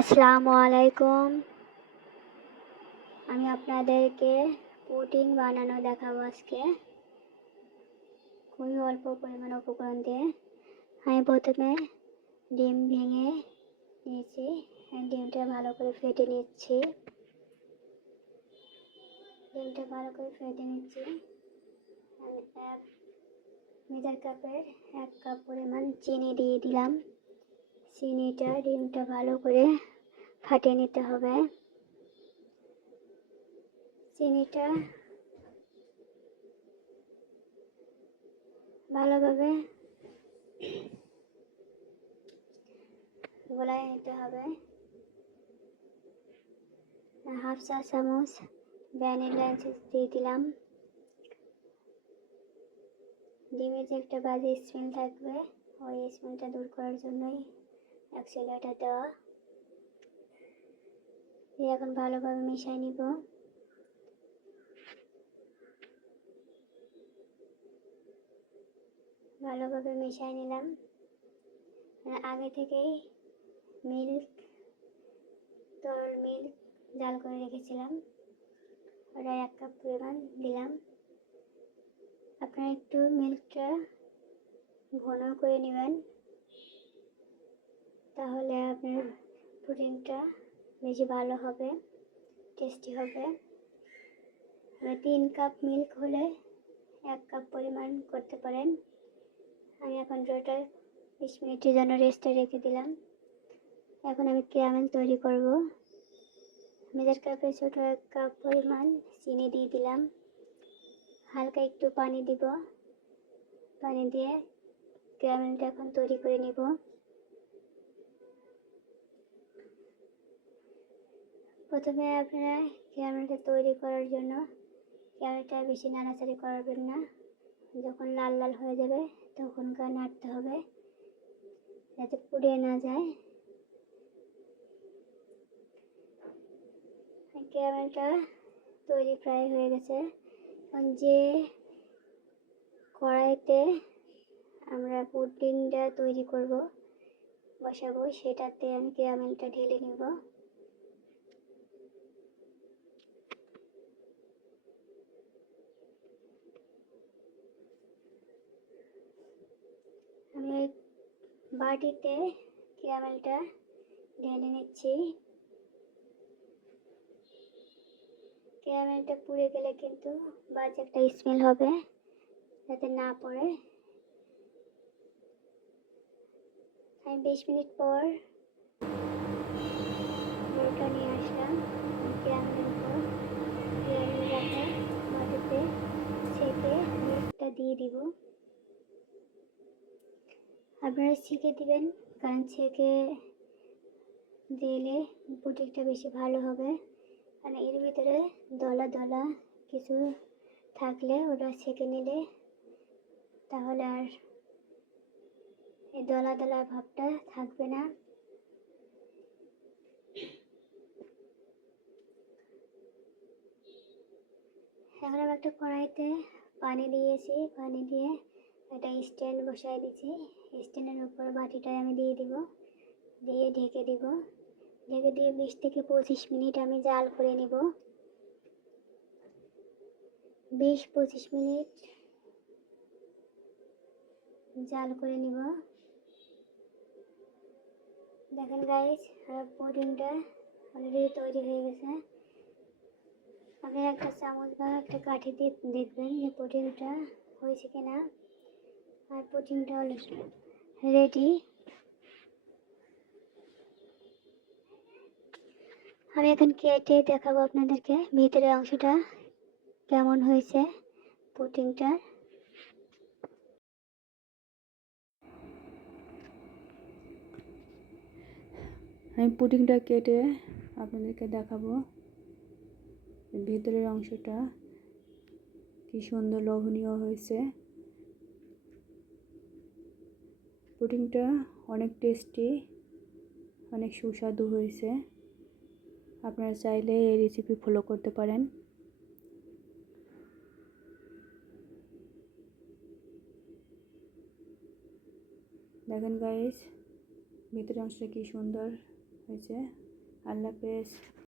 আসসালামু আলাইকুম। আমি আপনাদেরকে পুডিং বানানো দেখাবো আজকে। খুবই অল্প পরিমাণ উপকরণ দিয়ে। আমি প্রথমে ডিম ভেঙে নিয়েছি। ডিমটা ভালো করে ফেটে নিচ্ছি। ডিমটা ভালো করে ফেটে নিচ্ছি। আমি এক মিটার কাপের এক কাপ পরিমাণ চিনি দিয়ে দিলাম। চিনিটা ডিমটা ভালো করে ফাটিয়ে নিতে হবে। চিনিটা ভালোভাবে গোলায় নিতে হবে। হাফ চা চামচ ভ্যানিলা দিয়ে দিলাম। ডিমের যে একটা বাজে স্মেল থাকবে, ওই স্মেলটা দূর করার জন্যই অ্যাক্সেলেটার দেওয়া দিয়ে এখন ভালোভাবে মিশিয়ে নিব। ভালোভাবে মিশিয়ে নিলাম। আগে থেকেই মিল্ক, তরল মিল্ক জাল করে রেখেছিলাম। ওটা এক কাপ পরিমাণ দিলাম। আপনারা একটু মিল্কটা ঘন করে নেবেন। তাহলে আপনার পুডিংটা বেশি ভালো হবে, টেস্টি হবে। তিন কাপ মিল্ক হলে এক কাপ পরিমাণ করতে পারেন। আমি এখন ওটা বিশ মিনিটের জন্য রেস্টে রেখে দিলাম। এখন আমি ক্যারামেল তৈরি করব। মেজার কাপে ছোটো এক কাপ পরিমাণ চিনি দিয়ে দিলাম। হালকা একটু পানি দিব। পানি দিয়ে ক্যারামেলটা এখন তৈরি করে নিব। প্রথমে আপনারা ক্যারামেলটা তৈরি করার জন্য, ক্যারামেলটা বেশি নাড়াচাড়ি করবেন না। যখন লাল লাল হয়ে যাবে, তখনকার নাড়তে হবে, যাতে পুড়ে না যায়। ক্যারামেলটা তৈরি প্রায় হয়ে গেছে। এখন যে কড়াইতে আমরা পুডিংটা তৈরি করব, বসাবো, সেটাতে আমি ক্যারামেলটা ঢেলে নেব। আমি ওই বাটিতে ক্যারামেলটা ঢেলে নিচ্ছি। ক্যারামেলটা পুড়ে গেলে কিন্তু বাজে একটা স্মেল হবে, যাতে না পড়ে। আমি বিশ মিনিট পর মোটা নিয়ে আসলাম। ক্যারামেল পর ক্যারামেলটাকে মাটিতে ছেঁকে মিল্কটা দিয়ে দিব আপনারা ছেঁকে দিবেন কারণ ছেঁকে দিলে পুটিংটা বেশি ভালো হবে। কারণ এর ভিতরে দলা দলা কিছু থাকলে ওটা ছেঁকে নিলে তাহলে আর এই দলা দলা ভাবটা থাকবে না। এখন আমি একটা কড়াইতে পানি দিয়েছি, পানি দিয়ে একটা স্ট্যান্ড বসাই দিয়েছি স্ট্যান্ডের উপর বাটিটা আমি দিয়ে দিব। দিয়ে ঢেকে দিব। ঢেকে দিয়ে বিশ থেকে পঁচিশ মিনিট আমি জাল করে নিব। বিশ পঁচিশ মিনিট জাল করে নিব। দেখেন গাইজ পুডিংটা অলরেডি তৈরি হয়ে গেছে। আপনি একটা চামচ বা একটা কাঠি দিয়ে দেখবেন যে পুডিংটা হয়েছে কিনা। আর পুডিংটা রেডি আমি এখন কেটে দেখাবো আপনাদেরকে। ভিতরের অংশটা কেমন হয়েছে পুটিংটার। আমি পুডিংটা কেটে আপনাদেরকে দেখাবো। ভিতরের অংশটা কি সুন্দর লোভনীয় হয়েছে। পুডিংটা অনেক টেস্টি অনেক সুস্বাদু হয়েছে। আপনারা চাইলে এই রেসিপি ফলো করতে পারেন। দেখেন গাইস ভিতরের অংশটা কি সুন্দর হয়েছে। আল্লাহ হাফেজ।